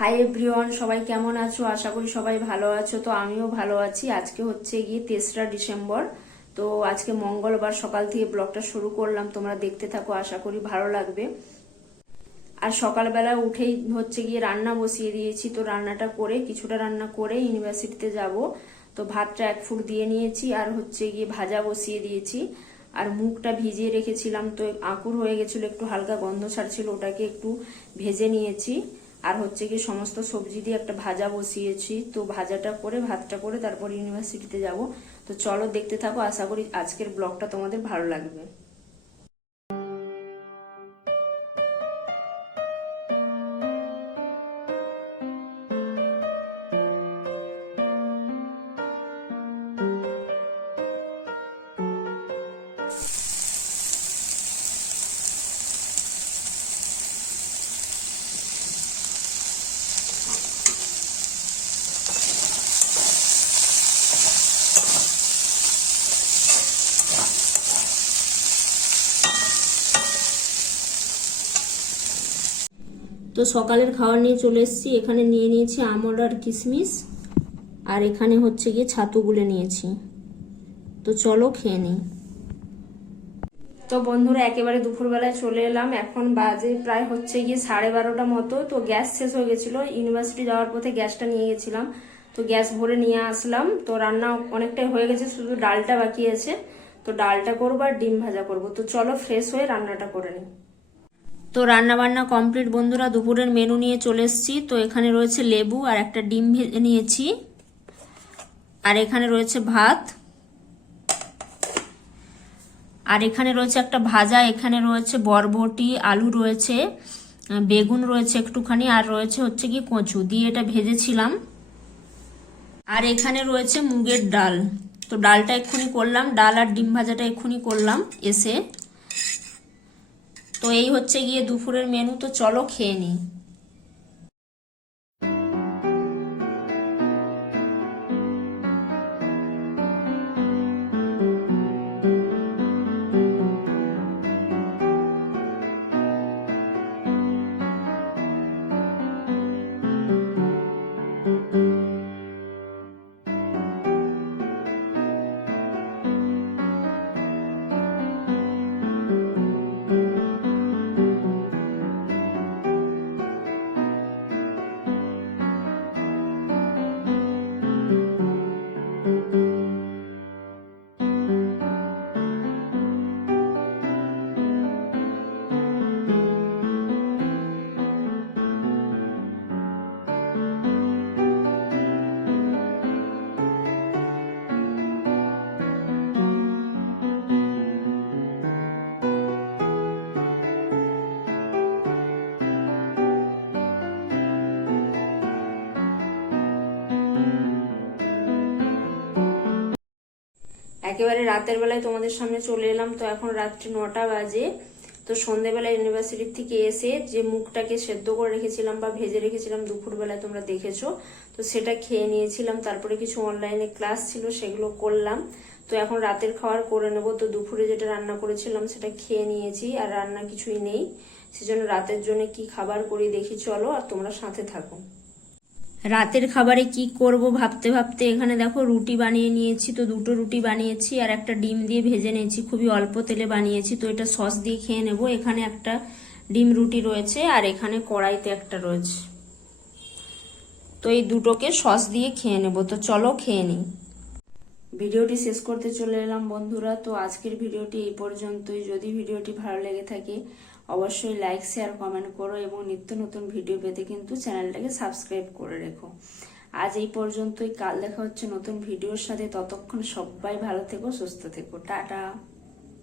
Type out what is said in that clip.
Hi everyone, সবাই কেমন আছো? আশা করি সবাই ভালো আছো। তো আমিও ভালো আছি। আজকে হচ্ছে গিয়ে 3রা ডিসেম্বর। তো আজকে মঙ্গলবার সকাল থেকে ব্লগটা শুরু করলাম, তোমরা দেখতে থাকো, আশা করি ভালো লাগবে। আর সকালবেলা উঠেই হচ্ছে গিয়ে রান্না বসিয়ে দিয়েছি। তো রান্নাটা করে কিছুটা রান্না করে ইউনিভার্সিটিতে যাব। তো ভাতটা 1 ফুট দিয়ে নিয়েছি আর হচ্ছে গিয়ে ভাজা বসিয়ে দিয়েছি। আর মুগটা ভিজিয়ে রেখেছিলাম, তো আঁকুর হয়ে গেছিল, একটু হালকা গন্ধ ছাড়ছিল, ওটাকে একটু ভেজে নিয়েছি। আর হচ্ছে কি সমস্ত সবজি দিয়ে একটা ভাজা বসিয়েছি। তো ভাজাটা করে ভাতটা করে তারপর ইউনিভার্সিটিতে যাব। তো চলো দেখতে থাকো, আশা করি আজকের ব্লগটা তোমাদের ভালো লাগবে। তো সকালের খাবার নিয়ে চলে এসেছি। এখানে নিয়ে নিয়েছি আমন্ড আর কিশমিশ, আর এখানে হচ্ছে গিয়ে ছাতু গুলে নিয়েছি। তো চলো খেয়ে নিই। তো বন্ধুরা, একেবারে দুপুরবেলায় চলে এলাম। এখন বাজে প্রায় হচ্ছে গিয়ে 12:30 মতো। তো গ্যাস শেষ হয়ে গেছিলো, ইউনিভার্সিটি যাওয়ার পথে গ্যাসটা নিয়ে গেছিলাম। তো গ্যাস ভরে নিয়ে আসলাম। তো রান্না অনেকটাই হয়ে গেছে, শুধু ডালটা বাকি আছে। তো ডালটা করবো আর ডিম ভাজা করবো। তো চলো ফ্রেশ হয়ে রান্নাটা করে নিই। তো রান্না বান্না কমপ্লিট বন্ধুরা, দুপুরের মেনু নিয়ে চলে এসেছি। তো এখানে রয়েছে লেবু আর একটা ডিম ভেজে নিয়েছি, আর এখানে রয়েছে ভাত, আর এখানে রয়েছে একটা ভাজা, এখানে রয়েছে বরবটি, আলু রয়েছে, বেগুন রয়েছে একটুখানি, আর রয়েছে হচ্ছে কি কচু দিয়ে এটা ভেজেছিলাম। আর এখানে রয়েছে মুগের ডাল। তো ডালটা এক্ষুনি করলাম, ডাল আর ডিম ভাজাটা এক্ষুনি করলাম এসে। তো এই হচ্ছে গিয়ে দুপুরের মেনু। তো চলো খেয়ে নিই। একেবারে রাতের বেলায় তোমাদের সামনে চলে এলাম। তো এখন রাত্রি 9টা বাজে। তো সন্ধ্যেবেলা ইউনিভার্সিটি থেকে এসে যে মুগটাকে সেদ্ধ করে রেখেছিলাম বা ভেজে রেখেছিলাম দুপুরবেলায়, তোমরা দেখেছো। তো সেটা খেয়ে নিয়েছিলাম। তারপরে কিছু অনলাইনে ক্লাস ছিল, সেগুলো করলাম। তো এখন রাতের খাবার করে নেবো। তো দুপুরে যেটা রান্না করেছিলাম সেটা খেয়ে নিয়েছি, আর রান্না কিছুই নেই। সেজন্য রাতের জন্য কি খাবার করি দেখি, চলো আর তোমরা সাথে থাকো। রাতের খাবারে কি করব ভাবতে ভাবতে এখানে দেখো রুটি বানিয়ে নিয়েছি। তো 2টো রুটি বানিয়েছি আর একটা ডিম দিয়ে ভেজে নিয়েছি, খুবই অল্প তেলে বানিয়েছি। তো এটা সস দিয়ে খেয়ে নেব। এখানে একটা ডিম রুটি রয়েছে আর এখানে কড়াইতে একটা রয়েছে। তো এই দুটোকে সস দিয়ে খেয়ে নেব। তো চলো খেয়ে নিই। ভিডিওটি শেষ করতে চলে এলাম বন্ধুরা। তো আজকের ভিডিওটি এই পর্যন্তই। যদি ভিডিওটি ভালো লেগে থাকে অবশ্যই লাইক, শেয়ার, কমেন্ট করো, এবং নিত্য নতুন ভিডিও পেতে কিন্তু চ্যানেলটাকে সাবস্ক্রাইব করে রেখো। আজ এই পর্যন্তই। কাল দেখা হচ্ছে নতুন ভিডিওর সাথে। ততক্ষণ সবাই ভালো থেকো, সুস্থ থেকো। টাটা।